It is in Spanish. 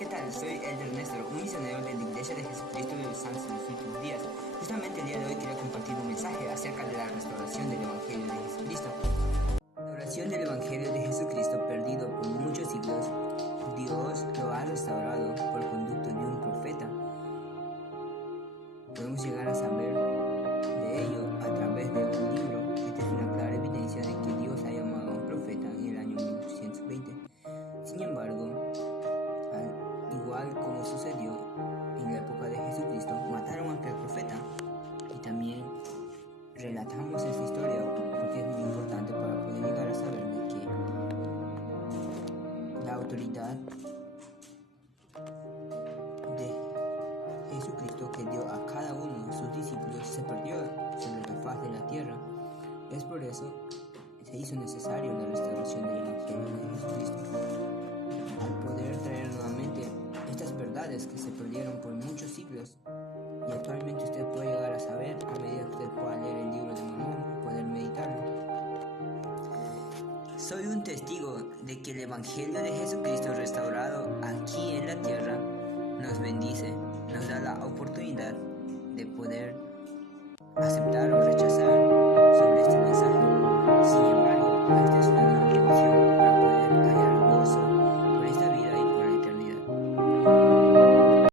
¿qué tal? Soy Elder Néstor, un misionero de la Iglesia de Jesucristo de los Santos en los últimos días. Justamente el día de hoy quiero compartir un mensaje acerca de la restauración del Evangelio de Jesucristo. La restauración del Evangelio de Jesucristo, perdido por muchos siglos, Dios lo ha restaurado por conducto de un profeta. Podemos llegar a saber de ello a través de un libro. Esta es una clara evidencia de que Dios ha llamado a un profeta en el año 1820. Sin embargo, igual como sucedió en la época de Jesucristo, mataron a aquel profeta. Y también relatamos esa historia porque es muy importante para poder llegar a saber de que la autoridad de Jesucristo que dio a cada uno de sus discípulos se perdió sobre la faz de la tierra. Es por eso se hizo necesario la restauración del Evangelio de Jesucristo, al poder traer nuevamente estas verdades que se perdieron por muchos siglos. Y actualmente usted puede llegar a saber a medida que usted pueda leer el libro de Mormón y poder meditarlo. Soy un testigo de que el Evangelio de Jesucristo restaurado aquí en la tierra nos bendice, nos da la oportunidad de poder aceptar